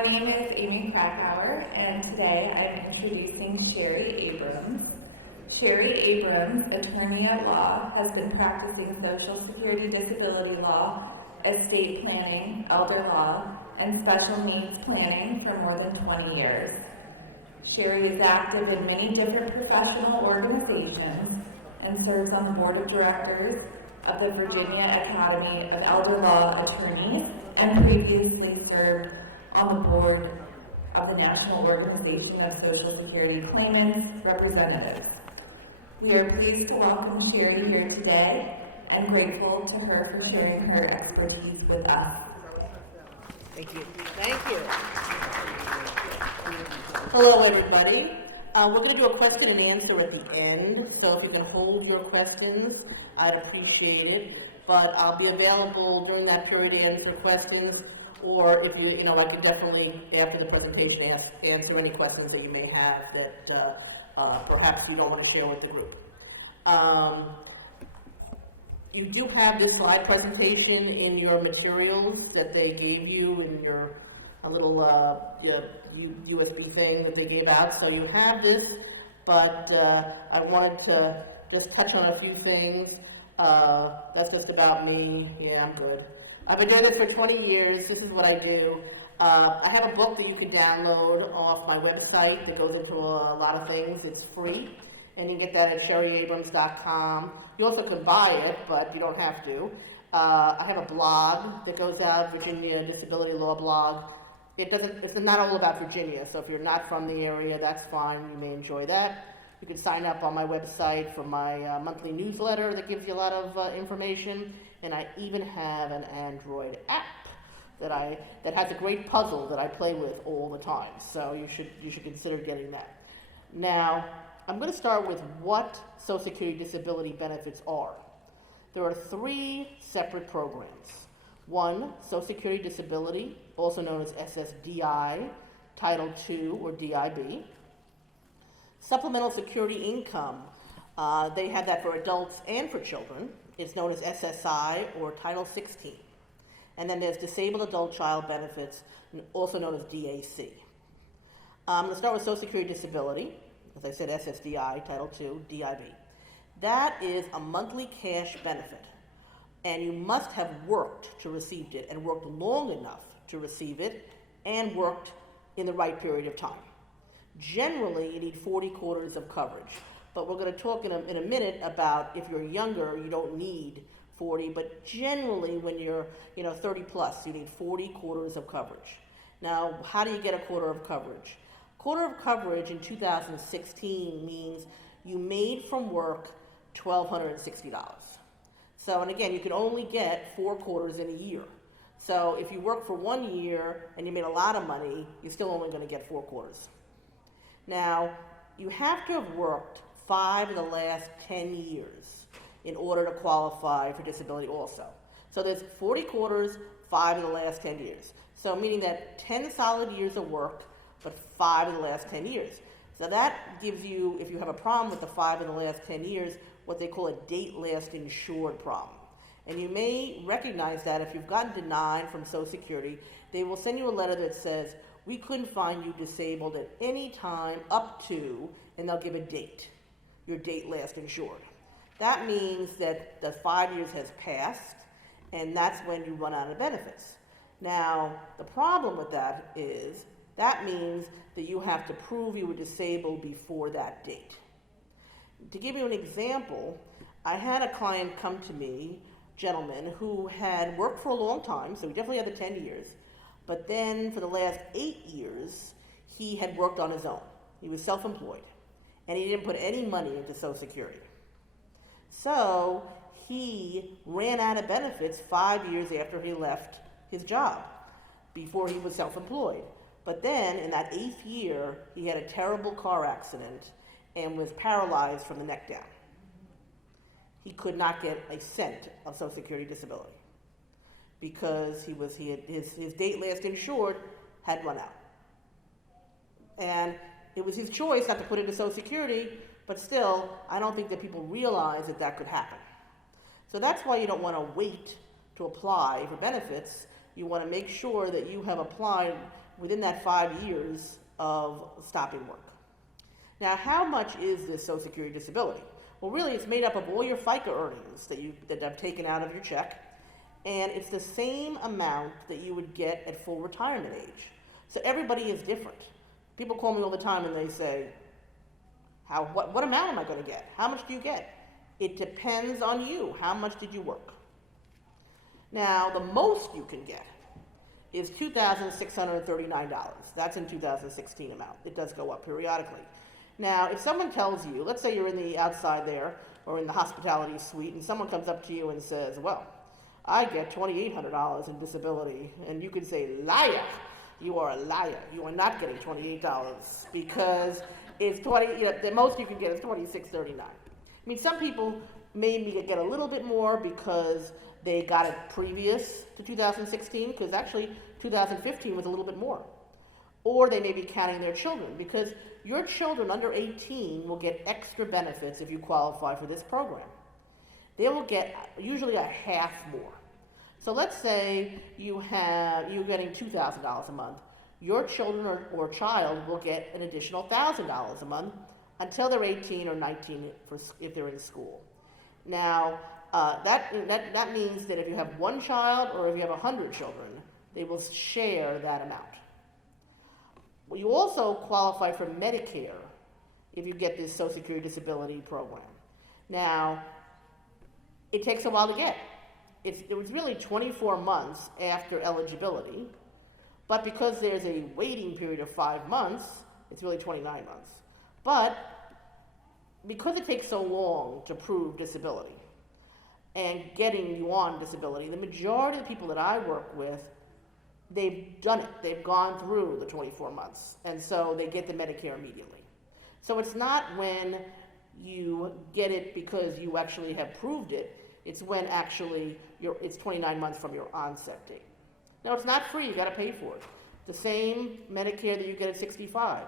My name is Amy Krakauer, and today I'm introducing Sheri Abrams. Sheri Abrams, attorney at law, has been practicing Social Security disability law, estate planning, elder law, and special needs planning for more than 20 years. Sheri is active in many different professional organizations and serves on the board of directors of the Virginia Academy of Elder Law Attorneys and previously served on the board of the National Organization of Social Security Claimants Representatives. We are pleased to welcome Sheri here today and grateful to her for sharing her expertise with us. Thank you. Thank you. Hello, everybody. We're going to do a question and answer at the end, so if you can hold your questions, I'd appreciate it. But I'll be available during that period to answer questions, or if I could definitely, after the presentation, answer any questions that you may have that perhaps you don't want to share with the group. You do have this slide presentation in your materials that they gave you in your little USB thing that they gave out. So you have this, but I wanted to just touch on a few things. That's just about me. Yeah, I'm good. I've been doing this for 20 years. This is what I do. I have a book that you can download off my website that goes into a lot of things. It's free, and you can get that at sherryabrams.com. You also can buy it, but you don't have to. I have a blog that goes out, Virginia Disability Law blog. It's not all about Virginia, so if you're not from the area, that's fine. You may enjoy that. You can sign up on my website for my monthly newsletter that gives you a lot of information, and I even have an Android app that has a great puzzle that I play with all the time. So you should consider getting that. Now, I'm going to start with what Social Security disability benefits are. There are 3 separate programs. 1, Social Security Disability, also known as SSDI, Title II or DIB. Supplemental Security Income, they have that for adults and for children. It's known as SSI or Title 16. And then there's Disabled Adult Child Benefits, also known as DAC. I'm going to start with Social Security Disability. As I said, SSDI, Title II, DIB. That is a monthly cash benefit, and you must have worked to receive it, and worked long enough to receive it, and worked in the right period of time. Generally, you need 40 quarters of coverage, but we're going to talk in a minute about if you're younger, you don't need 40, but generally when you're 30 plus, you need 40 quarters of coverage. Now, how do you get a quarter of coverage? Quarter of coverage in 2016 means you made from work $1,260. So, and again, you can only get 4 quarters in a year. So if you work for 1 year and you made a lot of money, you're still only going to get 4 quarters. Now, you have to have worked 5 of the last 10 years in order to qualify for disability also. So there's 40 quarters, 5 of the last 10 years. So meaning that 10 solid years of work, but 5 of the last 10 years. So that gives you, if you have a problem with the 5 of the last 10 years, what they call a date last insured problem. And you may recognize that if you've gotten denied from Social Security, they will send you a letter that says, we couldn't find you disabled at any time up to, and they'll give a date, your date last insured. That means that the 5 years has passed, and that's when you run out of benefits. Now, the problem with that is, that means that you have to prove you were disabled before that date. To give you an example, I had a client come to me, gentleman, who had worked for a long time, so he definitely had the 10 years, but then for the last 8 years, he had worked on his own. He was self-employed, and he didn't put any money into Social Security. So he ran out of benefits 5 years after he left his job, before he was self-employed. But then, in that 8th year, he had a terrible car accident and was paralyzed from the neck down. He could not get a cent of Social Security disability because his date last insured had run out. And it was his choice not to put it into Social Security, but still, I don't think that people realize that that could happen. So that's why you don't want to wait to apply for benefits. you want to make sure that you have applied within that 5 years of stopping work. Now, how much is this Social Security disability? Well, really, it's made up of all your FICA earnings that I've taken out of your check, and it's the same amount that you would get at full retirement age. So everybody is different. People call me all the time and they say, what amount am I going to get? How much do you get? It depends on you. How much did you work? Now, the most you can get is $2,639. That's in 2016 amount. It does go up periodically. Now, if someone tells you, let's say you're in the outside there or in the hospitality suite, and someone comes up to you and says, well, I get $2,800 in disability, and you could say, liar. You are a liar. You are not getting $28 because it's the most you can get is $26.39. I mean, some people maybe get a little bit more because they got it previous to 2016, because actually 2015 was a little bit more. Or they may be counting their children, because your children under 18 will get extra benefits if you qualify for this program. They will get usually a half more. So let's say you're getting $2,000 a month. Your children or child will get an additional $1,000 a month until they're 18 or 19 if they're in school. Now, that means that if you have one child or if you have 100 children, they will share that amount. Well, you also qualify for Medicare if you get this Social Security disability program. Now, it takes a while to get. It was really 24 months after eligibility, but because there's a waiting period of 5 months, it's really 29 months. But because it takes so long to prove disability and getting you on disability, the majority of the people that I work with, they've done it. They've gone through the 24 months, and so they get the Medicare immediately. So it's not when you get it because you actually have proved it. It's when actually it's 29 months from your onset date. Now, it's not free. You got to pay for it. The same Medicare that you get at 65.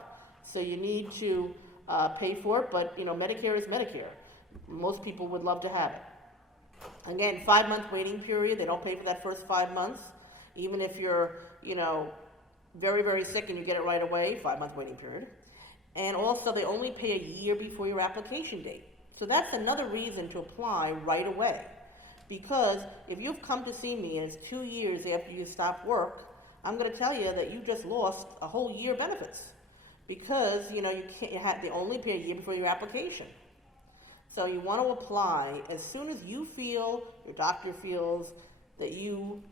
So you need to pay for it, but Medicare is Medicare. Most people would love to have it. Again, 5-month waiting period. They don't pay for that first 5 months. Even if you're, very, very sick and you get it right away, 5-month waiting period. And also, they only pay a year before your application date. So that's another reason to apply right away. Because if you've come to see me and it's 2 years after you stop work, I'm going to tell you that you just lost a whole year benefits. Because, they only pay a year before your application. So you want to apply as soon as you feel, your doctor feels, that you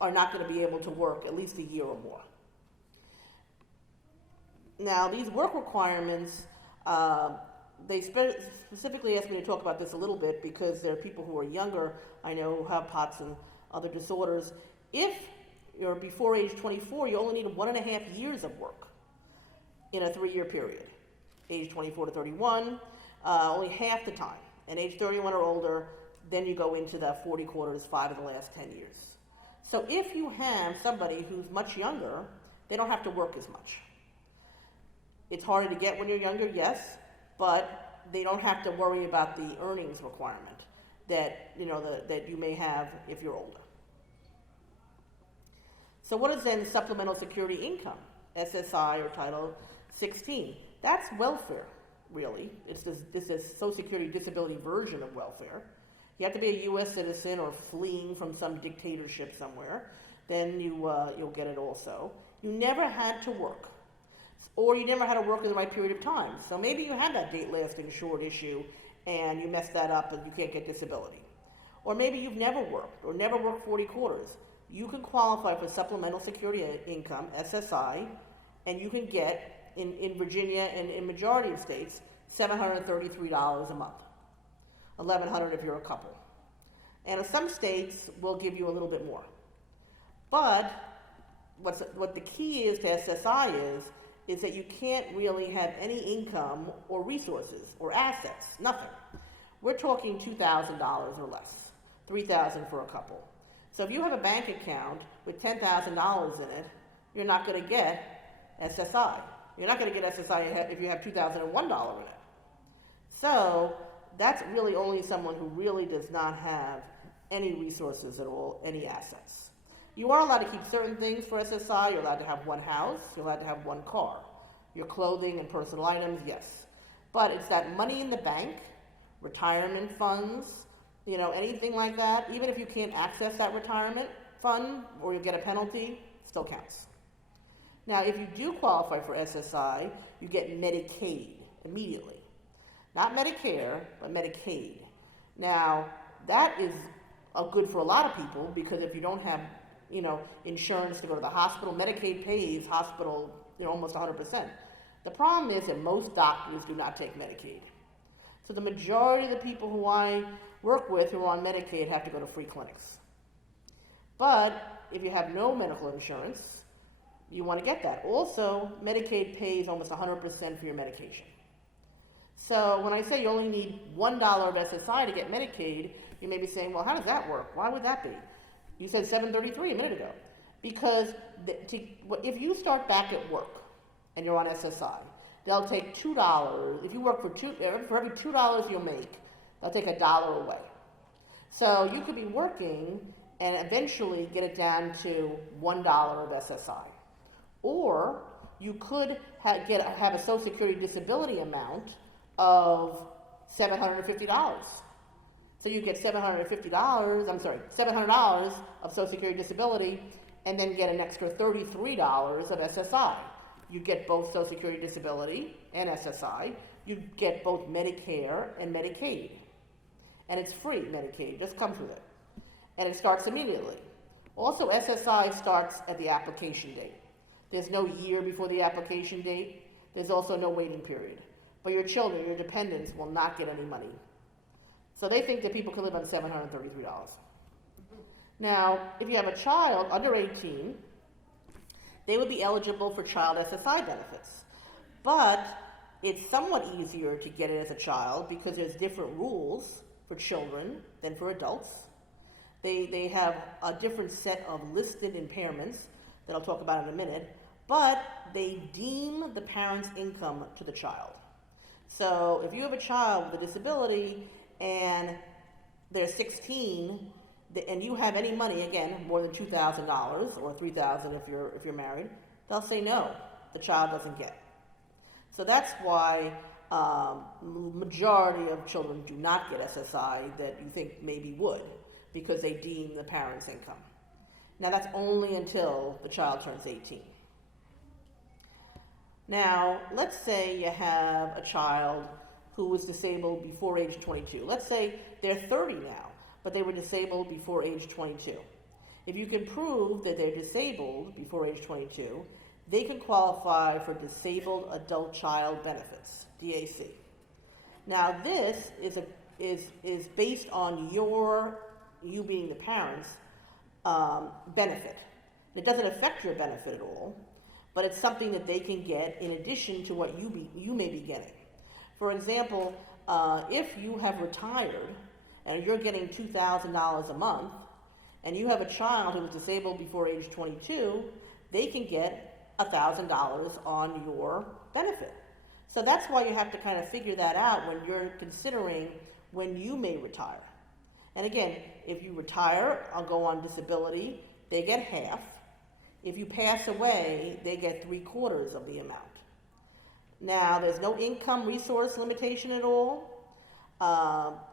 are not going to be able to work at least a year or more. Now, these work requirements, they specifically asked me to talk about this a little bit because there are people who are younger, I know, who have POTS and other disorders. If you're before age 24, you only need 1.5 years of work in a 3-year period. Age 24 to 31, only half the time. And age 31 or older, then you go into the 40 quarters, 5 of the last 10 years. So if you have somebody who's much younger, they don't have to work as much. It's harder to get when you're younger, yes, but they don't have to worry about the earnings requirement that that you may have if you're older. So what is then supplemental security income, SSI or Title 16? That's welfare, really. It's this Social Security disability version of welfare. You have to be a U.S. citizen or fleeing from some dictatorship somewhere. Then you'll get it also. You never had to work. Or you never had to work in the right period of time. So maybe you had that date lasting short issue and you messed that up and you can't get disability. Or maybe you've never worked or never worked 40 quarters. You can qualify for supplemental security income, SSI, and you can get, in Virginia and in majority of states, $733 a month. $1,100 if you're a couple. And some states will give you a little bit more. But what the key is to SSI is that you can't really have any income or resources or assets, nothing. We're talking $2,000 or less, $3,000 for a couple. So if you have a bank account with $10,000 in it, you're not going to get SSI. You're not going to get SSI if you have $2,001 in it. So that's really only someone who really does not have any resources at all, any assets. You are allowed to keep certain things for SSI. You're allowed to have one house. You're allowed to have one car. Your clothing and personal items, yes. But it's that money in the bank, retirement funds, anything like that. Even if you can't access that retirement fund or you get a penalty, still counts. Now, if you do qualify for SSI, you get Medicaid immediately. Not Medicare, but Medicaid. Now, that is good for a lot of people because if you don't have, insurance to go to the hospital, Medicaid pays hospital, almost 100%. The problem is that most doctors do not take Medicaid. So the majority of the people who I work with who are on Medicaid have to go to free clinics. But if you have no medical insurance, you want to get that. Also, Medicaid pays almost 100% for your medication. So when I say you only need $1 of SSI to get Medicaid, you may be saying, well, how does that work? Why would that be? You said $733 a minute ago. Because if you start back at work and you're on SSI, they'll take $2. If you work for every $2 you'll make, they'll take $1 away. So you could be working and eventually get it down to $1 of SSI. Or you could have a Social Security disability amount of $750. So you get $700 of Social Security disability and then get an extra $33 of SSI. You get both Social Security disability and SSI. You get both Medicare and Medicaid. And it's free, Medicaid, just comes with it. And it starts immediately. Also, SSI starts at the application date. There's no year before the application date. There's also no waiting period. But your children, your dependents, will not get any money. So they think that people can live on $733. Now, if you have a child under 18, they would be eligible for child SSI benefits. But it's somewhat easier to get it as a child because there's different rules for children than for adults. They have a different set of listed impairments that I'll talk about in a minute, but they deem the parent's income to the child. So if you have a child with a disability and they're 16 and you have any money, again, more than $2,000 or $3,000 if you're married, they'll say no, the child doesn't get. So that's why majority of children do not get SSI that you think maybe would, because they deem the parent's income. Now that's only until the child turns 18. Now, let's say you have a child who was disabled before age 22. Let's say they're 30 now, but they were disabled before age 22. If you can prove that they're disabled before age 22, they can qualify for Disabled Adult Child Benefits, DAC. Now, this is based on you being the parent's benefit. It doesn't affect your benefit at all, but it's something that they can get in addition to what you may be getting. For example, if you have retired and you're getting $2,000 a month, and you have a child who was disabled before age 22, they can get $1,000 on your benefit. So that's why you have to kind of figure that out when you're considering when you may retire. And again, if you retire, I'll go on disability, they get half. If you pass away, they get 3/4 of the amount. Now, there's no income resource limitation at all.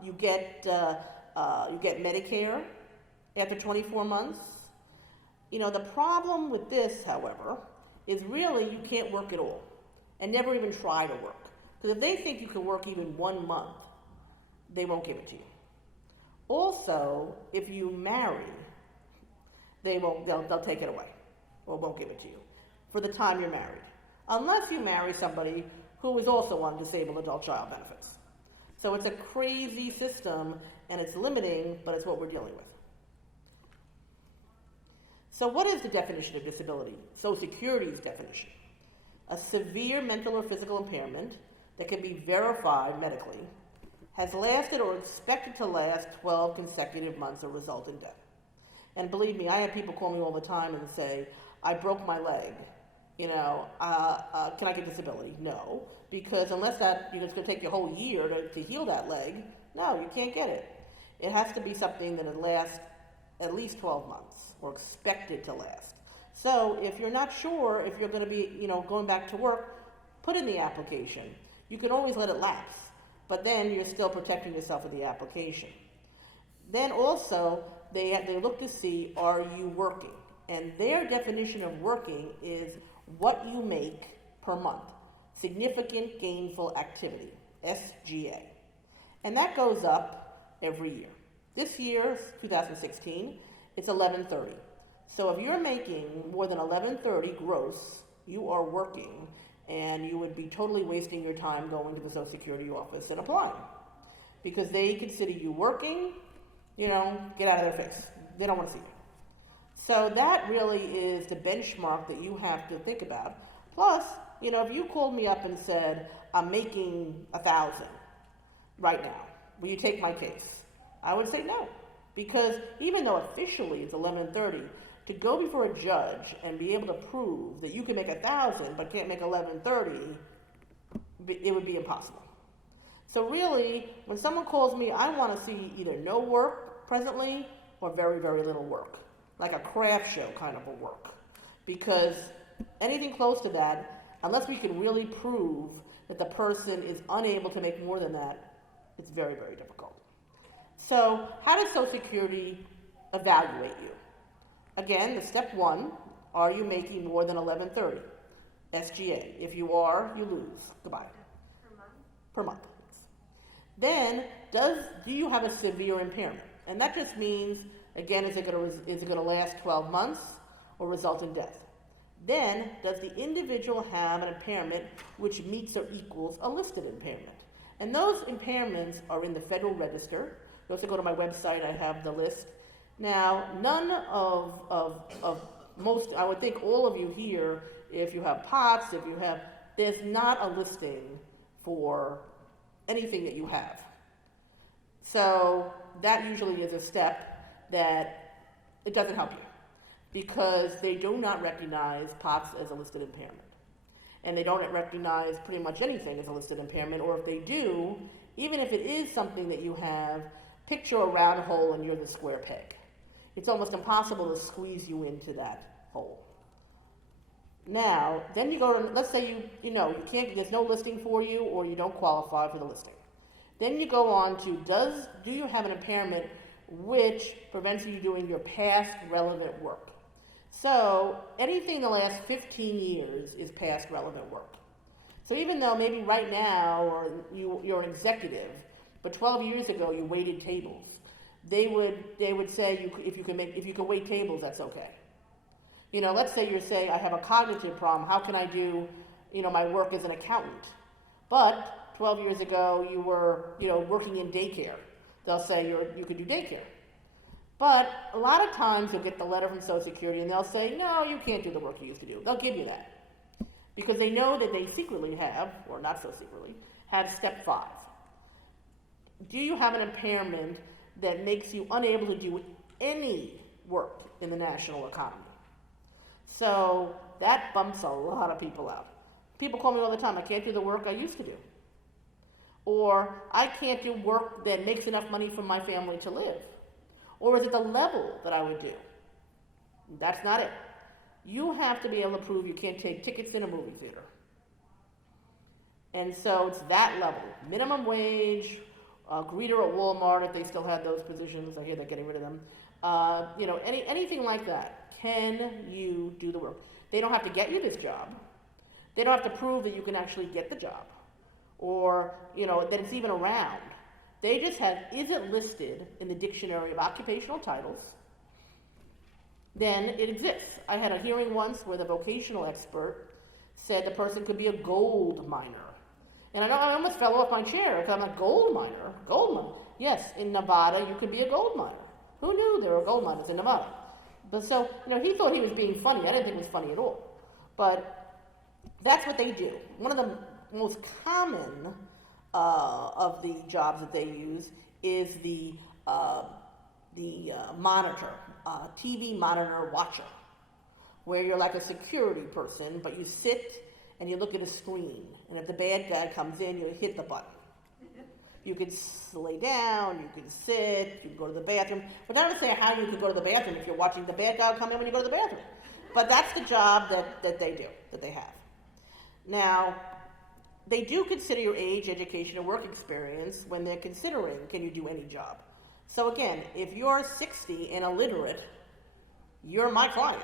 You get Medicare after 24 months. The problem with this, however, is really you can't work at all and never even try to work. Because if they think you can work even 1 month, they won't give it to you. Also, if you marry, they'll take it away or won't give it to you for the time you're married. Unless you marry somebody who is also on disabled adult child benefits. So it's a crazy system and it's limiting, but it's what we're dealing with. So what is the definition of disability? Social Security's definition. A severe mental or physical impairment that can be verified medically has lasted or expected to last 12 consecutive months or result in death. And believe me, I have people call me all the time and say, I broke my leg. Can I get disability? No, because unless it's going to take you a whole year to heal that leg, no, you can't get it. It has to be something that lasts at least 12 months or expected to last. So if you're not sure if you're going to be, going back to work, put in the application. You can always let it lapse, but then you're still protecting yourself with the application. Then also, they look to see, are you working? And their definition of working is what you make per month. Significant Gainful Activity, SGA. And that goes up every year. This year, 2016, it's 1130. So if you're making more than 1130 gross, you are working, and you would be totally wasting your time going to the Social Security office and applying. Because they consider you working, get out of their face. They don't want to see you. So that really is the benchmark that you have to think about. Plus, if you called me up and said, I'm making 1,000 right now, will you take my case? I would say no. Because even though officially it's 1130, to go before a judge and be able to prove that you can make 1,000 but can't make 1130, it would be impossible. So really, when someone calls me, I want to see either no work presently or very, very little work. Like a craft show kind of a work. Because anything close to that, unless we can really prove that the person is unable to make more than that, it's very, very difficult. So how does Social Security evaluate you? Again, the step one, are you making more than 1130? SGA. If you are, you lose. Goodbye. Per month. Then, do you have a severe impairment? And that just means, again, is it going to last 12 months or result in death? Then, does the individual have an impairment which meets or equals a listed impairment? And those impairments are in the Federal Register. You also go to my website, I have the list. Now, none of most, I would think all of you here, if you have POTS, there's not a listing for anything that you have. So that usually is a step that it doesn't help you because they do not recognize POTS as a listed impairment. And they don't recognize pretty much anything as a listed impairment, or if they do, even if it is something that you have, picture a round hole and you're the square peg. It's almost impossible to squeeze you into that hole. Now, then you go to, let's say you can't, there's no listing for you or you don't qualify for the listing. Then you go on to, do you have an impairment which prevents you doing your past relevant work? So anything in the last 15 years is past relevant work. So even though maybe right now or you're an executive, but 12 years ago you waited tables, they would say if you can wait tables, that's okay. Let's say I have a cognitive problem. How can I do my work as an accountant? But 12 years ago you were working in daycare. They'll say you could do daycare. But a lot of times you'll get the letter from Social Security and they'll say, no, you can't do the work you used to do. They'll give you that. Because they know that they secretly have, or not so secretly, have step 5. Do you have an impairment that makes you unable to do any work in the national economy? So that bumps a lot of people out. People call me all the time, I can't do the work I used to do. Or I can't do work that makes enough money for my family to live. Or is it the level that I would do? That's not it. You have to be able to prove you can't take tickets in a movie theater. And so it's that level. Minimum wage, greeter at Walmart, if they still had those positions. I hear they're getting rid of them. Anything like that. Can you do the work? They don't have to get you this job. They don't have to prove that you can actually get the job. Or, that it's even around. They just have, is it listed in the Dictionary of Occupational Titles? Then it exists. I had a hearing once where the vocational expert said the person could be a gold miner. And I almost fell off my chair because I'm like, gold miner? Gold miner? Yes, in Nevada you could be a gold miner. Who knew there were gold miners in Nevada? But so, he thought he was being funny. I didn't think it was funny at all. But that's what they do. One of the most common of the jobs that they use is the monitor, TV monitor watcher, where you're like a security person, but you sit and you look at a screen, and if the bad guy comes in, you hit the button. You could lay down, you could sit, you could go to the bathroom. We're not going to say how you could go to the bathroom if you're watching the bad guy come in when you go to the bathroom. But that's the job that they do, that they have. Now, they do consider your age, education, and work experience when they're considering, can you do any job? So again, if you're 60 and illiterate, you're my client.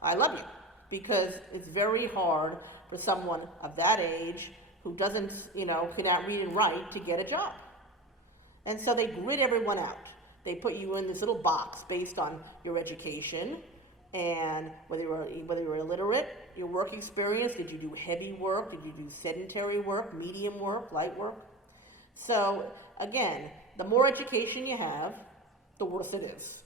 I love you, because it's very hard for someone of that age who doesn't, cannot read and write to get a job. And so they grid everyone out. They put you in this little box based on your education and whether you're illiterate, your work experience. Did you do heavy work? Did you do sedentary work, medium work, light work? So again, the more education you have, the worse it is.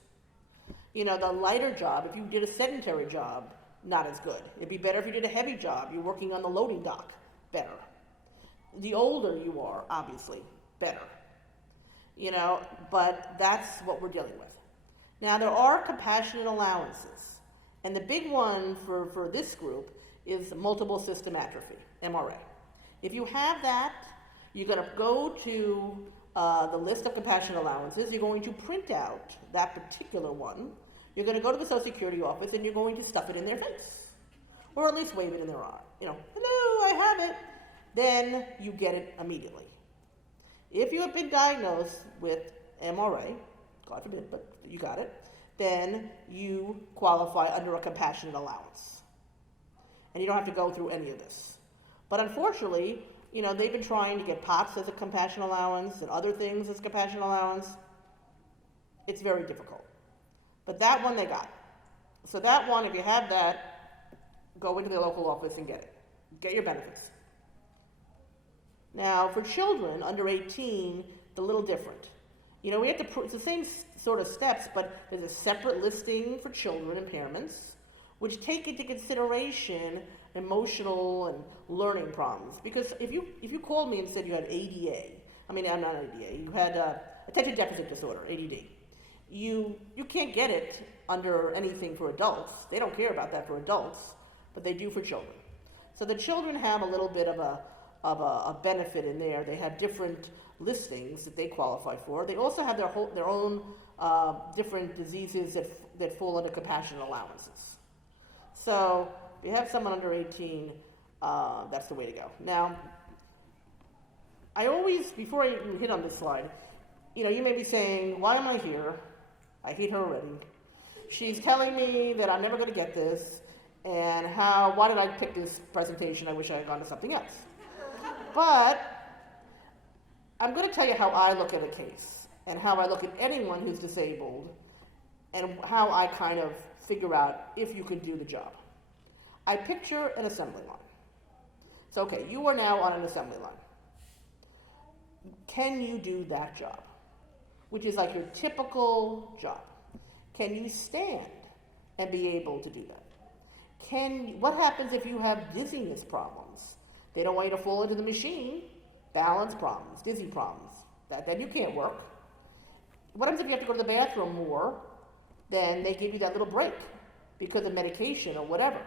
The lighter job, if you did a sedentary job, not as good. It'd be better if you did a heavy job. You're working on the loading dock, better. The older you are, obviously, better. But that's what we're dealing with. Now, there are compassionate allowances. And the big one for this group is multiple system atrophy, MRA. If you have that, you're going to go to the list of compassionate allowances. You're going to print out that particular one. You're going to go to the Social Security office and you're going to stuff it in their face. Or at least wave it in their eye. Hello, I have it. Then you get it immediately. If you have been diagnosed with MRA, God forbid, but you got it, then you qualify under a compassionate allowance. And you don't have to go through any of this. But unfortunately, they've been trying to get POTS as a compassionate allowance and other things as compassionate allowance. It's very difficult. But that one they got. So that one, if you have that, go into the local office and get it. Get your benefits. Now, for children under 18, it's a little different. We have to it's the same sort of steps, but there's a separate listing for children impairments, which take into consideration emotional and learning problems. Because if you called me and said you had ADA, not ADA, you had attention deficit disorder, ADD, you can't get it under anything for adults. They don't care about that for adults, but they do for children. So the children have a little bit of a benefit in there. They have different listings that they qualify for. They also have their own different diseases that fall under compassionate allowances. So if you have someone under 18, that's the way to go. Now, I always, before I even hit on this slide, you may be saying, why am I here? I hate her already. She's telling me that I'm never going to get this, and why did I pick this presentation? I wish I had gone to something else. But I'm going to tell you how I look at a case and how I look at anyone who's disabled and how I kind of figure out if you can do the job. I picture an assembly line. So, okay, you are now on an assembly line. Can you do that job? Which is like your typical job. Can you stand and be able to do that? What happens if you have dizziness problems? They don't want you to fall into the machine. Balance problems, dizzy problems. Then you can't work. What happens if you have to go to the bathroom more? Then they give you that little break because of medication or whatever.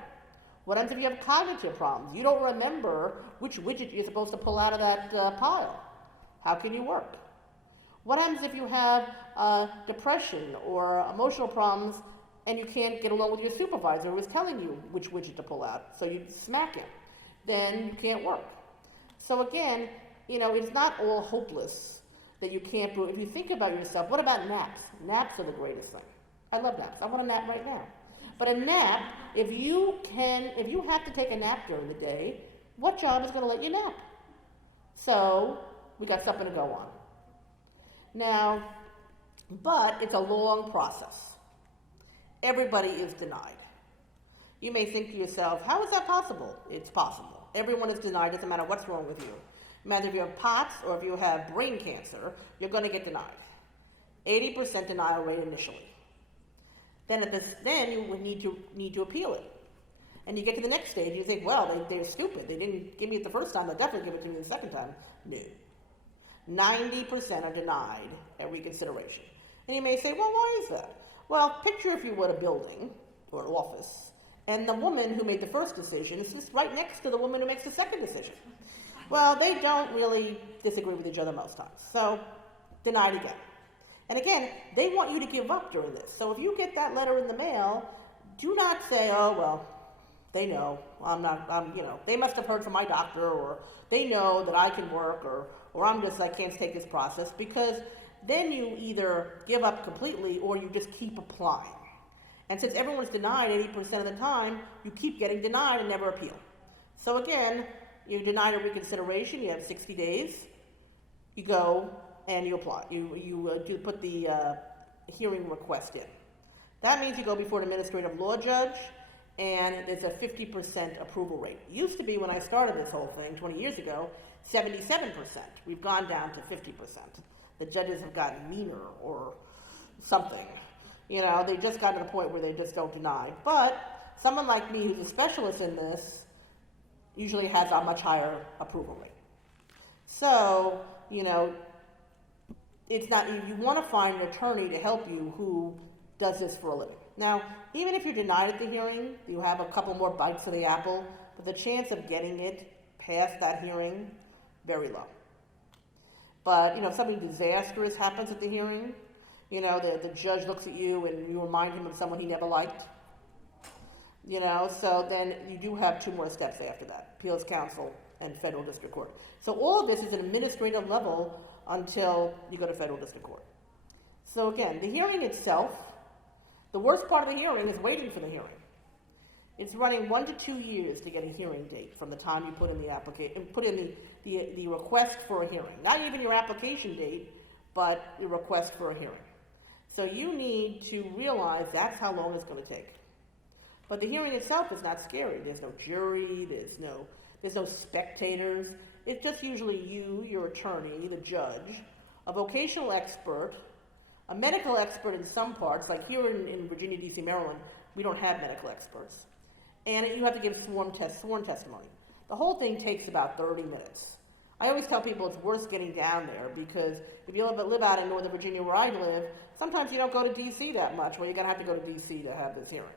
What happens if you have cognitive problems? You don't remember which widget you're supposed to pull out of that pile. How can you work? What happens if you have depression or emotional problems and you can't get along with your supervisor who is telling you which widget to pull out, so you smack him? Then you can't work. So again, it's not all hopeless that you can't do. If you think about yourself, what about naps? Naps are the greatest thing. I love naps. I want a nap right now. But a nap, if you have to take a nap during the day, what job is going to let you nap? So we got something to go on. Now, but it's a long process. Everybody is denied. You may think to yourself, how is that possible? It's possible. Everyone is denied, doesn't matter what's wrong with you. No matter if you have POTS or if you have brain cancer, you're going to get denied. 80% denial rate initially. Then you would need to appeal it. And you get to the next stage, you think, well, they're stupid. They didn't give me it the first time, they'll definitely give it to me the second time. No. 90% are denied at reconsideration. And you may say, well, why is that? Well, picture, if you would, a building or an office, and the woman who made the first decision is just right next to the woman who makes the second decision. Well, they don't really disagree with each other most times. So, denied again. And again, they want you to give up during this. So if you get that letter in the mail, do not say, oh, well, they know, they must have heard from my doctor, or they know that I can work, or I can't take this process, because then you either give up completely or you just keep applying. And since everyone's denied 80% of the time, you keep getting denied and never appeal. So again, you're denied a reconsideration, you have 60 days, you go and you apply. You put the hearing request in. That means you go before an administrative law judge, and there's a 50% approval rate. It used to be, when I started this whole thing 20 years ago, 77%. We've gone down to 50%. The judges have gotten meaner or something. They just got to the point where they just don't deny. But someone like me, who's a specialist in this, usually has a much higher approval rate. So, it's not, you want to find an attorney to help you who does this for a living. Now, even if you're denied at the hearing, you have a couple more bites of the apple, but the chance of getting it past that hearing, very low. But, if something disastrous happens at the hearing, the judge looks at you and you remind him of someone he never liked, so then you do have 2 more steps after that: appeals counsel and federal district court. So all of this is an administrative level until you go to federal district court. So again, the hearing itself, the worst part of the hearing is waiting for the hearing. It's running 1 to 2 years to get a hearing date from the time you put in the application, put in the request for a hearing. Not even your application date, but the request for a hearing. So you need to realize that's how long it's going to take. But the hearing itself is not scary. There's no jury, there's no spectators. It's just usually you, your attorney, the judge, a vocational expert, a medical expert in some parts, like here in Virginia, D.C., Maryland, we don't have medical experts. And you have to give sworn testimony. The whole thing takes about 30 minutes. I always tell people it's worse getting down there, because if you live out in Northern Virginia where I live, sometimes you don't go to D.C. that much. Well, you're going to have to go to D.C. to have this hearing.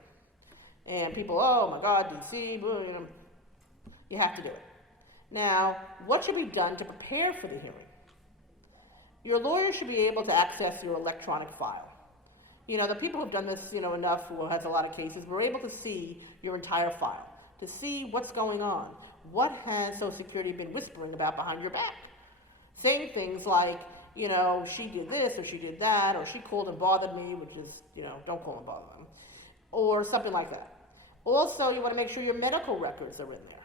And people, oh my God, D.C., you have to do it. Now, what should be done to prepare for the hearing? Your lawyer should be able to access your electronic file. The people who've done this, enough, who has a lot of cases, were able to see your entire file, to see what's going on. What has Social Security been whispering about behind your back? Saying things like, she did this, or she did that, or she called and bothered me, which is, don't call and bother them, or something like that. Also, you want to make sure your medical records are in there.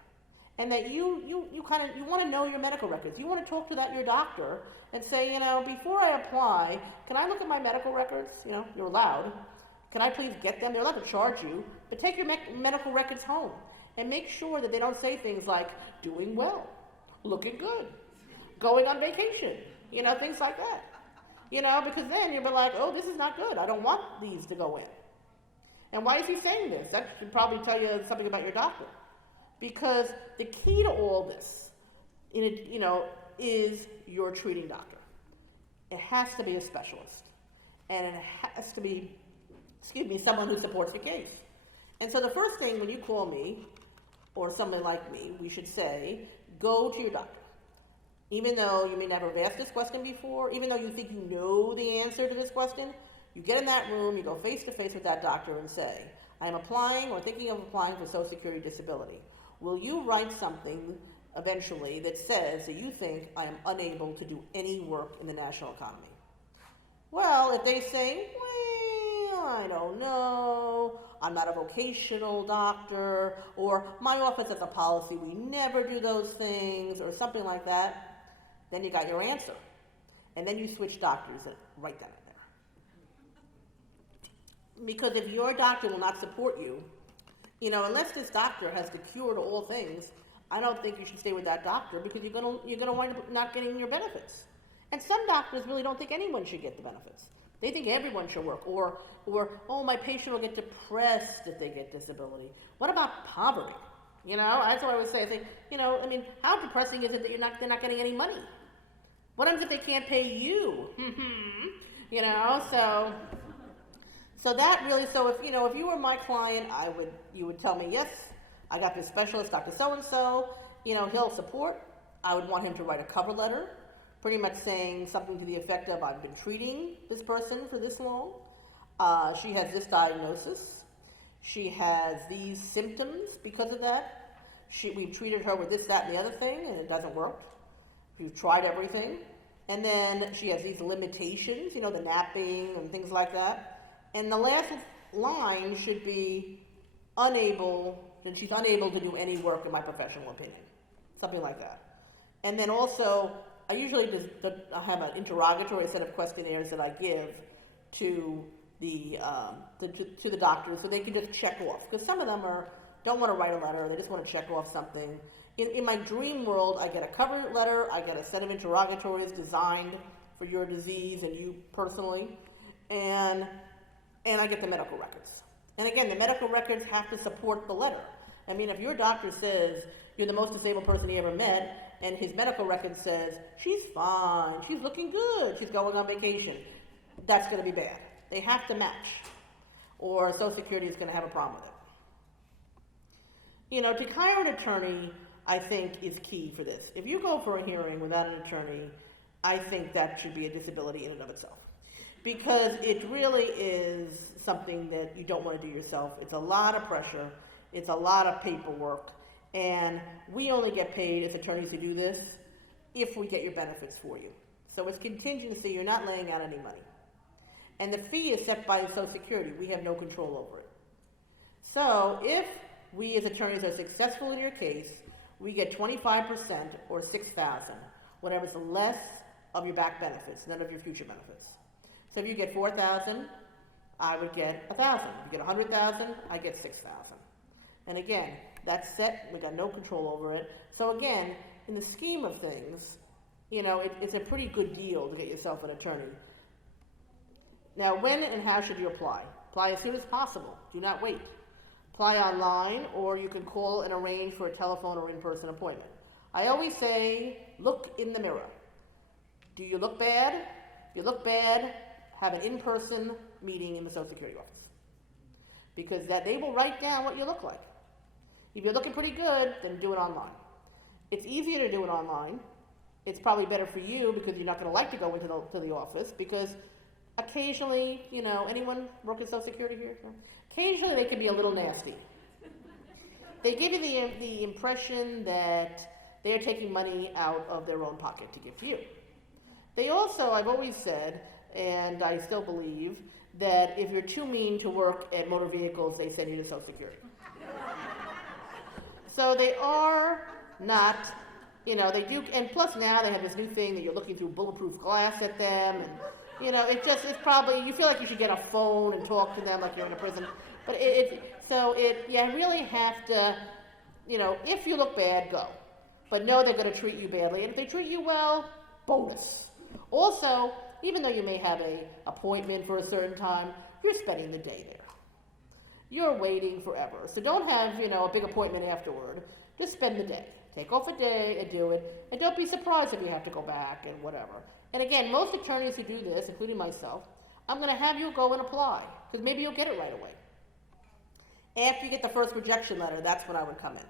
And that you want to know your medical records. You want to talk to your doctor and say, before I apply, can I look at my medical records? You're allowed. Can I please get them? They're allowed to charge you, but take your medical records home and make sure that they don't say things like doing well, looking good, going on vacation, things like that. Because then you'll be like, oh, this is not good. I don't want these to go in. And why is he saying this? That should probably tell you something about your doctor. Because the key to all this, is your treating doctor. It has to be a specialist. And it has to be, someone who supports the case. And so the first thing when you call me, or somebody like me, we should say, go to your doctor. Even though you may never have asked this question before, even though you think you know the answer to this question, you get in that room, you go face to face with that doctor and say, I am applying or thinking of applying for Social Security disability. Will you write something eventually that says that you think I am unable to do any work in the national economy? Well, if they say, well, I don't know, I'm not a vocational doctor, or my office has a policy, we never do those things, or something like that, then you got your answer. And then you switch doctors and write that in there. Because if your doctor will not support you, unless this doctor has the cure to all things, I don't think you should stay with that doctor, because you're gonna wind up not getting your benefits. And some doctors really don't think anyone should get the benefits. They think everyone should work, or oh, my patient will get depressed if they get disability. What about poverty? That's what I always say. I think, how depressing is it that they're not getting any money? What happens if they can't pay you? So that really, if you were my client, you would tell me, yes, I got this specialist, Dr. So-and-so, he'll support. I would want him to write a cover letter, pretty much saying something to the effect of, I've been treating this person for this long. She has this diagnosis. She has these symptoms because of that. We've treated her with this, that, and the other thing, and it doesn't work. We've tried everything. And then she has these limitations, the napping and things like that. And the last line should be she's unable to do any work in my professional opinion. Something like that. And then also, I usually I have an interrogatory set of questionnaires that I give to the doctors so they can just check off. Because some of them don't want to write a letter, they just want to check off something. In my dream world, I get a cover letter, I get a set of interrogatories designed for your disease and you personally, and I get the medical records. And again, the medical records have to support the letter. I mean, if your doctor says you're the most disabled person he ever met, and his medical record says, she's fine, she's looking good, she's going on vacation, that's going to be bad. They have to match, or Social Security is going to have a problem with it. To hire an attorney, I think, is key for this. If you go for a hearing without an attorney, I think that should be a disability in and of itself. Because it really is something that you don't want to do yourself. It's a lot of pressure. It's a lot of paperwork. And we only get paid as attorneys to do this if we get your benefits for you. So it's contingency. You're not laying out any money. And the fee is set by Social Security. We have no control over it. So if we as attorneys are successful in your case, we get 25% or $6,000, whatever's less of your back benefits, none of your future benefits. So if you get $4,000, I would get $1,000. If you get $100,000, I get $6,000. And again, that's set. We got no control over it. So again, in the scheme of things, it's a pretty good deal to get yourself an attorney. Now, when and how should you apply? Apply as soon as possible. Do not wait. Apply online, or you can call and arrange for a telephone or in-person appointment. I always say, look in the mirror. Do you look bad? If you look bad, have an in-person meeting in the Social Security office. Because they will write down what you look like. If you're looking pretty good, then do it online. It's easier to do it online. It's probably better for you because you're not going to like to go into the office, because occasionally, anyone work at Social Security here? No? Occasionally they can be a little nasty. They give you the impression that they're taking money out of their own pocket to give to you. They also, I've always said, and I still believe, that if you're too mean to work at motor vehicles, they send you to Social Security. So they are not, they do, and plus now they have this new thing that you're looking through bulletproof glass at them, and it's probably, you feel like you should get a phone and talk to them like you're in a prison. But you really have to, if you look bad, go. But know they're going to treat you badly. And if they treat you well, bonus. Also, even though you may have an appointment for a certain time, you're spending the day there. You're waiting forever. So don't have, a big appointment afterward. Just spend the day. Take off a day and do it. And don't be surprised if you have to go back and whatever. And again, most attorneys who do this, including myself, I'm going to have you go and apply, because maybe you'll get it right away. After you get the first rejection letter, that's when I would come in.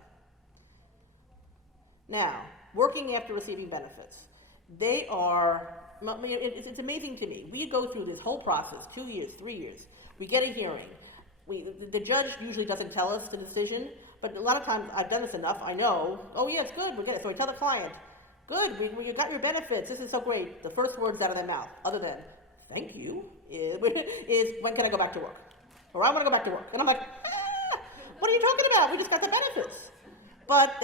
Now, working after receiving benefits. It's amazing to me. We go through this whole process, 2 years, 3 years. We get a hearing. The judge usually doesn't tell us the decision, but a lot of times I've done this enough, I know, oh yeah, it's good, we'll get it. So I tell the client, good, we got your benefits, this is so great. The first words out of their mouth, other than, thank you, is when can I go back to work? Or I want to go back to work. And I'm like, what are you talking about? We just got the benefits. But,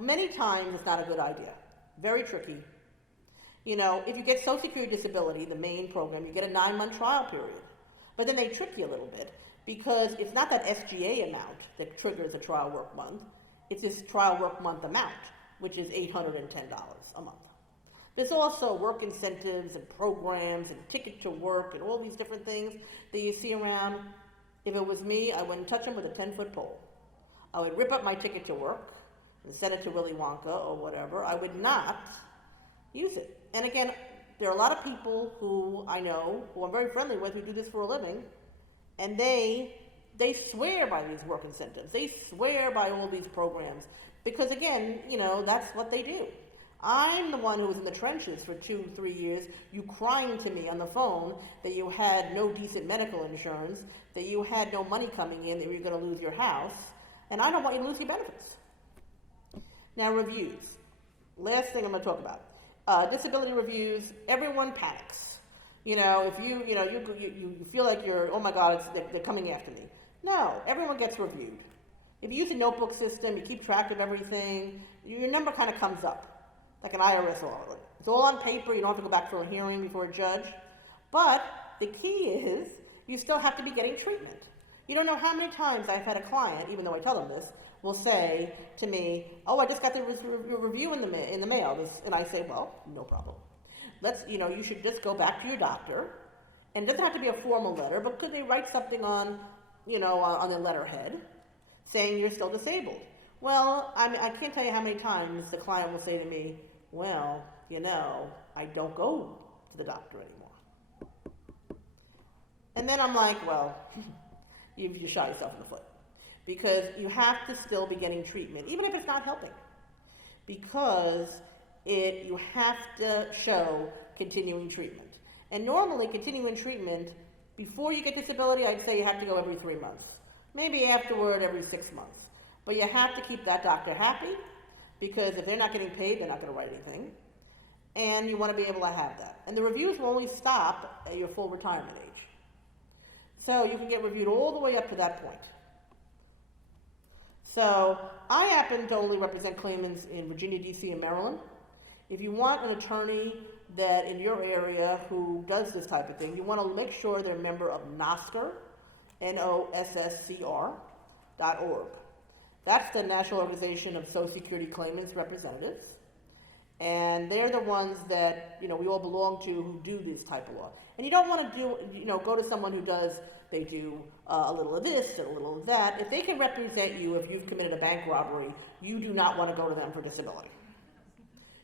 many times it's not a good idea. Very tricky. If you get Social Security Disability, the main program, you get a 9-month trial period. But then they trick you a little bit, because it's not that SGA amount that triggers a trial work month. It's this trial work month amount, which is $810 a month. There's also work incentives and programs and ticket to work and all these different things that you see around. If it was me, I wouldn't touch them with a 10-foot pole. I would rip up my ticket to work and send it to Willy Wonka or whatever. I would not use it. And again, there are a lot of people who I know, who I'm very friendly with, who do this for a living, and they swear by these work incentives. They swear by all these programs because, again, that's what they do. I'm the one who was in the trenches for 2-3 years, you crying to me on the phone that you had no decent medical insurance, that you had no money coming in, that you were going to lose your house, and I don't want you to lose your benefits. Now, reviews. Last thing I'm going to talk about. Disability reviews, everyone panics. You know, if you feel like you're, oh my God, they're coming after me. No, everyone gets reviewed. If you use a notebook system, you keep track of everything, your number kind of comes up, like an IRS audit. It's all on paper, you don't have to go back for a hearing before a judge. But the key is, you still have to be getting treatment. You don't know how many times I've had a client, even though I tell them this, will say to me, oh, I just got the review in the mail. And I say, well, no problem. You should just go back to your doctor, and it doesn't have to be a formal letter, but could they write something on the letterhead saying you're still disabled? Well, I can't tell you how many times the client will say to me, well, I don't go to the doctor anymore. And then I'm like, well, you shot yourself in the foot. Because you have to still be getting treatment, even if it's not helping. Because you have to show continuing treatment. And normally, continuing treatment, before you get disability, I'd say you have to go every 3 months. Maybe afterward, every 6 months. But you have to keep that doctor happy, because if they're not getting paid, they're not going to write anything. And you want to be able to have that. And the reviews will only stop at your full retirement age. So you can get reviewed all the way up to that point. So I happen to only represent claimants in Virginia, D.C., and Maryland. If you want an attorney that in your area who does this type of thing, you want to make sure they're a member of NOSSCR, NOSSCR.org. That's the National Organization of Social Security Claimants Representatives. And they're the ones that, we all belong to who do this type of law. And you don't want to go to someone who they do a little of this and a little of that. If they can represent you if you've committed a bank robbery, you do not want to go to them for disability.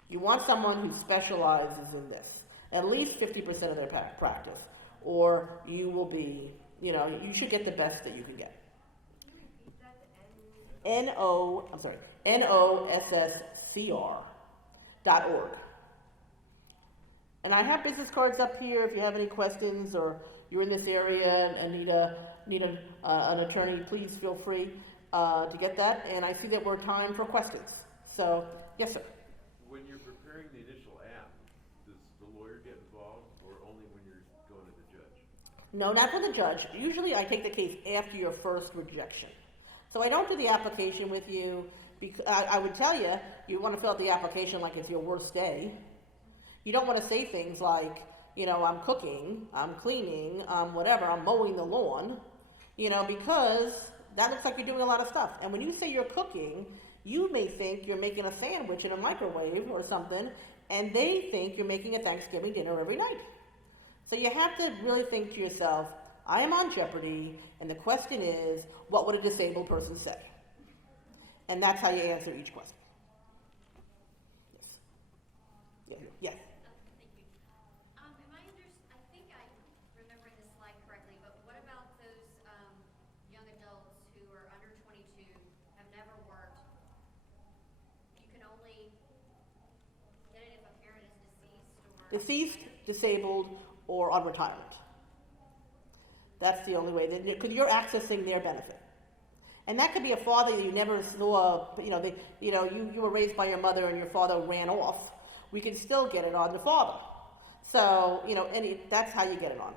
You want someone who specializes in this, at least 50% of their practice, or you will be, you should get the best that you can get. NOSSCR.org. And I have business cards up here if you have any questions, or you're in this area and need an attorney, please feel free to get that. And I see that we're time for questions. So, yes, sir. When you're preparing the initial app, does the lawyer get involved, or only when you're going to the judge? No, not with the judge. Usually I take the case after your first rejection. So I don't do the application with you, because I would tell you, you want to fill out the application like it's your worst day. You don't want to say things like, I'm cooking, I'm cleaning, whatever, I'm mowing the lawn, because that looks like you're doing a lot of stuff. And when you say you're cooking, you may think you're making a sandwich in a microwave or something, and they think you're making a Thanksgiving dinner every night. So you have to really think to yourself, I am on jeopardy, and the question is, what would a disabled person say? And that's how you answer each question. Yes. Yeah. Thank you. I think I'm remembering this slide correctly, but what about those young adults who are under 22, have never worked? You can only get it if a parent is deceased or... Deceased, disabled, or on retirement. That's the only way, because you're accessing their benefit. And that could be a father that you never saw, you were raised by your mother and your father ran off. We can still get it on the father. So, that's how you get it on.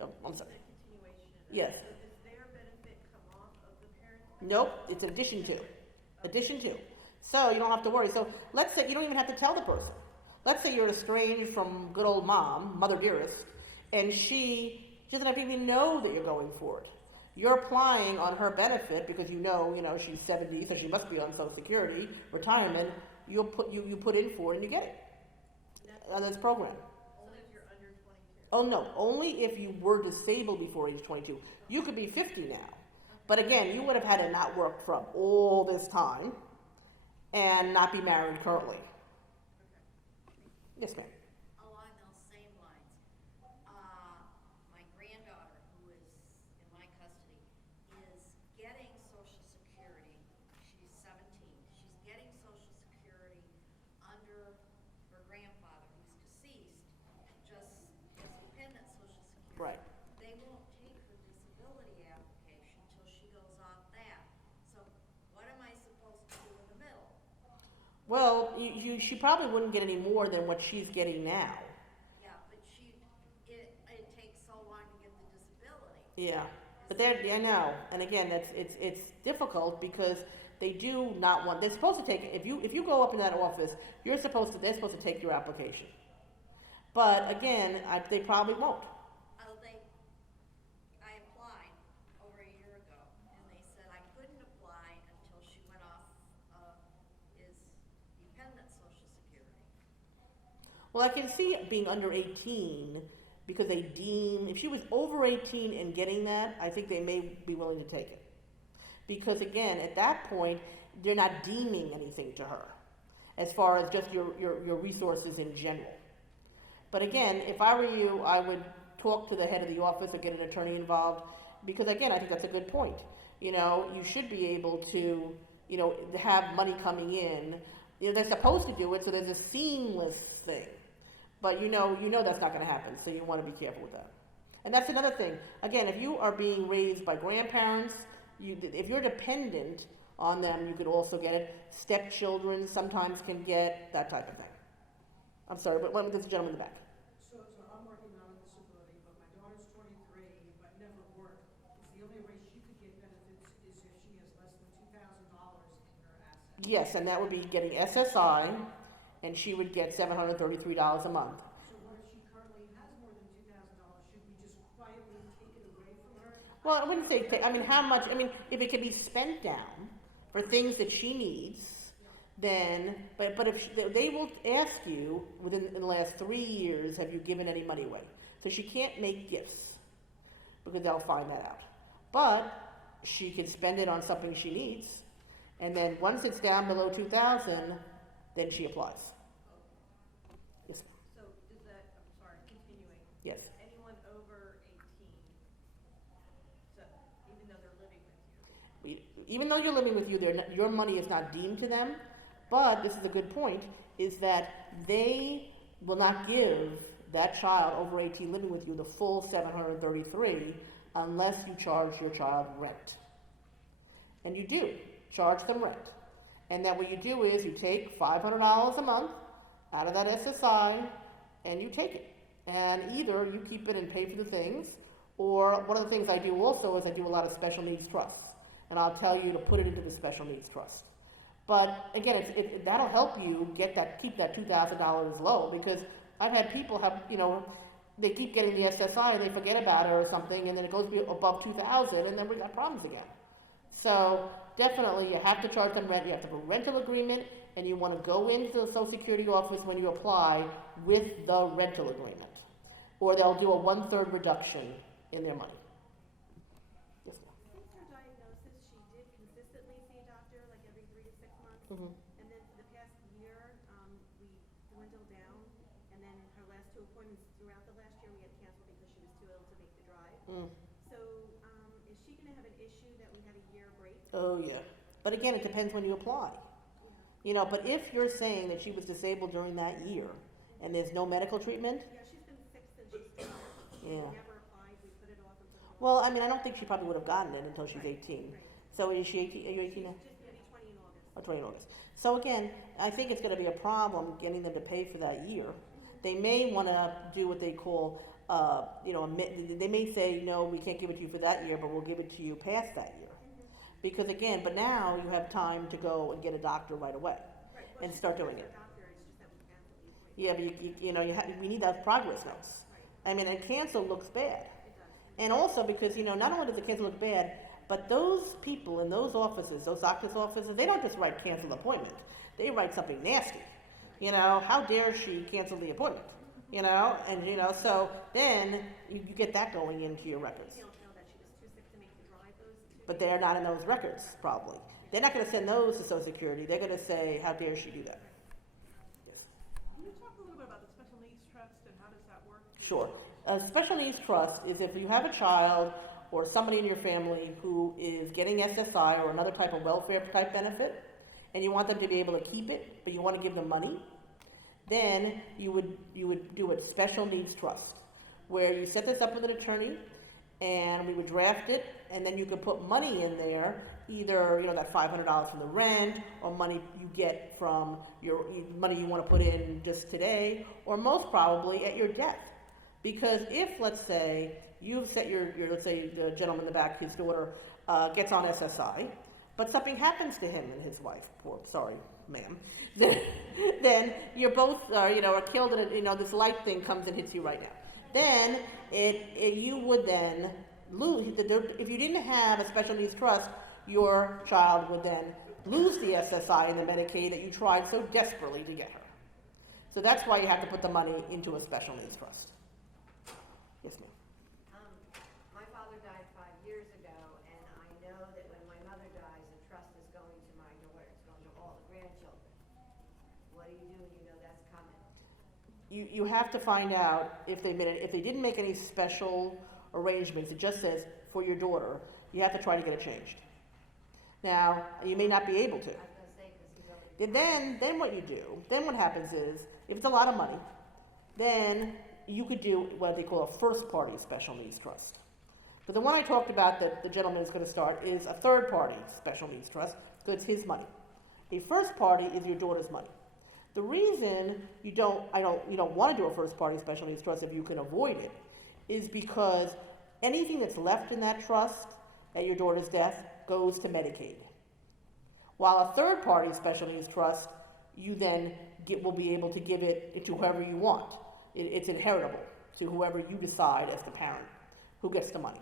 Oh, I'm sorry. Yes. So does their benefit come off of the parent's benefit? Nope, it's addition to. Addition to. So you don't have to worry. So let's say you don't even have to tell the person. Let's say you're estranged from good old mom, mother dearest, and she doesn't even know that you're going for it. You're applying on her benefit because she's 70, so she must be on Social Security, retirement. You put in for it and you get it. On this program. Only if you're under 22. Oh no, only if you were disabled before age 22. You could be 50 now. But again, you would have had to not work from all this time and not be married currently. Yes, ma'am. Along those same lines, my granddaughter, who is in my custody, is getting Social Security. She's 17. She's getting Social Security under Well, she probably wouldn't get any more than what she's getting now. Yeah, but it takes so long to get the disability. Yeah, but I know, and again, it's difficult because they do not want. They're supposed to take if you go up in that office, they're supposed to take your application. But again, they probably won't. I applied over a year ago, and they said I couldn't apply until she went off his dependent Social Security. Well, I can see it being under 18 because they deem if she was over 18 and getting that, I think they may be willing to take it. Because again, at that point, they're not deeming anything to her as far as just your resources in general. But again, if I were you, I would talk to the head of the office or get an attorney involved because again, I think that's a good point. You should be able to, have money coming in. They're supposed to do it, so there's a seamless thing. But you know that's not going to happen, so you want to be careful with that. And that's another thing. Again, if you are being raised by grandparents, if you're dependent on them, you could also get it. Stepchildren sometimes can get that type of thing. I'm sorry, but there's a gentleman in the back. So I'm working on a disability, but my daughter's 23, but never worked. Is the only way she could get benefits is if she has less than $2,000 in her assets? Yes, and that would be getting SSI, and she would get $733 a month. So what if she currently has more than $2,000? Should we just quietly take it away from her? Well, I wouldn't say, how much, if it can be spent down for things that she needs, then, but if they will ask you within the last 3 years, have you given any money away? So she can't make gifts because they'll find that out. But she can spend it on something she needs, and then once it's down below 2,000, then she applies. Yes, So does that, I'm sorry, continuing, yes. anyone over 18, so even though they're living with you? Even though you're living with you, your money is not deemed to them. But this is a good point, is that they will not give that child over 18 living with you the full $733 unless you charge your child rent. And you do charge them rent. And then what you do is you take $500 a month out of that SSI and you take it. And either you keep it and pay for the things, or one of the things I do also is I do a lot of special needs trusts. And I'll tell you to put it into the special needs trust. But again, that'll help you keep that $2,000 low because I've had people they keep getting the SSI and they forget about it or something, and then it goes above 2,000, and then we got problems again. So definitely, you have to charge them rent. You have to have a rental agreement, and you want to go into the Social Security office when you apply with the rental agreement, or they'll do a 1/3 reduction in their money. Yes, ma'am. Since her diagnosis, she did consistently see a doctor like every 3 to 6 months. Mhm. And then for the past year, we dwindled down. And then her last 2 appointments throughout the last year, we had to cancel because she was too ill to make the drive. Mm. So is she going to have an issue that we had a year break? Oh yeah. But again, it depends when you apply. Yeah. But if you're saying that she was disabled during that year and there's no medical treatment, Yeah, she's been sick since she started. Yeah. We never applied. We put it off and put it off. well, I don't think she probably would have gotten it until she's 18. Right. So is she 18? Are you 18 now? She's just going to be 20 in August. Or 20 in August. So again, I think it's going to be a problem getting them to pay for that year. They may want to do what they call, they may say, no, we can't give it to you for that year, but we'll give it to you past that year. Because again, but now you have time to go and get a doctor right away Right. Well, and she start said doing her it. doctor, it's just that we canceled the appointment. Yeah, but we need those progress notes. Right. And cancel looks bad. It does. And also because, not only does the cancel look bad, but those people in those offices, those doctor's offices, they don't just write cancel appointment. They write something nasty. How dare she cancel the appointment? So then you get that going into your records. They'll know that she was too sick to make the drive those 2 But they're not in those records, probably. They're not going to send those to Social Security. They're going to say, how dare she do that? Yes. Can you talk a little bit about the special needs trust and how does that work? Sure. A special needs trust is if you have a child or somebody in your family who is getting SSI or another type of welfare type benefit, and you want them to be able to keep it, but you want to give them money, then you would do a special needs trust, where you set this up with an attorney, and we would draft it, and then you could put money in there either, that $500 from the rent, or money you get from your money you want to put in just today, or most probably at your death. Because if, let's say, you've set let's say the gentleman in the back, his daughter, gets on SSI, but something happens to him and his wife, sorry, ma'am, then you're both, are killed, and this light thing comes and hits you right now. Then you would then lose, if you didn't have a special needs trust, your child would then lose the SSI and the Medicaid that you tried so desperately to get her. So that's why you have to put the money into a special needs trust. Yes, ma'am. My father died 5 years ago, and I know that when my mother dies, the trust is going to my daughter. It's going to all the grandchildren. What do you do when you know that's coming? You have to find out if they didn't make any special arrangements. It just says for your daughter. You have to try to get it changed. Now, you may not be able to. I was going to say, because he's already... Then what you do, then what happens is, if it's a lot of money, then you could do what they call a first party special needs trust. But the one I talked about that the gentleman is going to start is a third party special needs trust, because it's his money. A first party is your daughter's money. The reason you don't want to do a first party special needs trust if you can avoid it is because anything that's left in that trust at your daughter's death goes to Medicaid. While a third party special needs trust, you then will be able to give it to whoever you want. It's inheritable to whoever you decide as the parent who gets the money.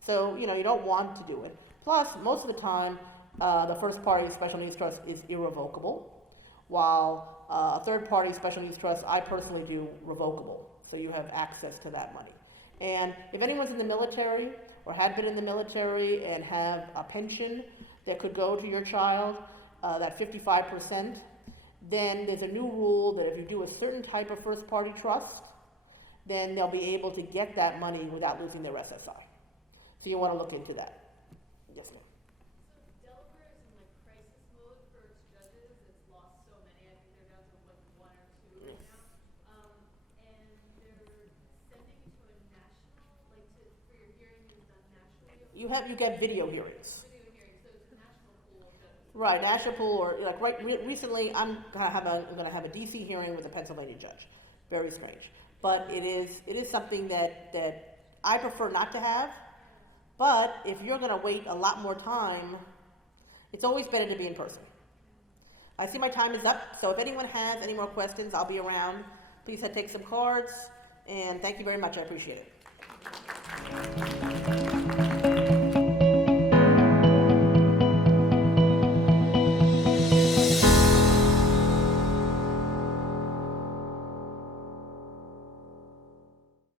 So, you don't want to do it. Plus, most of the time, the first party special needs trust is irrevocable, while a third party special needs trust, I personally do revocable. So you have access to that money. And if anyone's in the military or had been in the military and have a pension that could go to your child, that 55%, then there's a new rule that if you do a certain type of first party trust, then they'll be able to get that money without losing their SSI. So you want to look into that. Yes, ma'am. So Delaware is in crisis mode for its judges. It's lost so many. I think they're down to one or two right now. And they're sending it to a national, for your hearing, you've done nationally. You get video hearings. Video hearing, so it's a national pool of judges. Right, national pool, or recently I'm gonna have a DC hearing with a Pennsylvania judge. Very strange, but it is something that I prefer not to have. But if you're gonna wait a lot more time, it's always better to be in person. I see my time is up, so if anyone has any more questions, I'll be around. Please take some cards, and thank you very much. I appreciate it.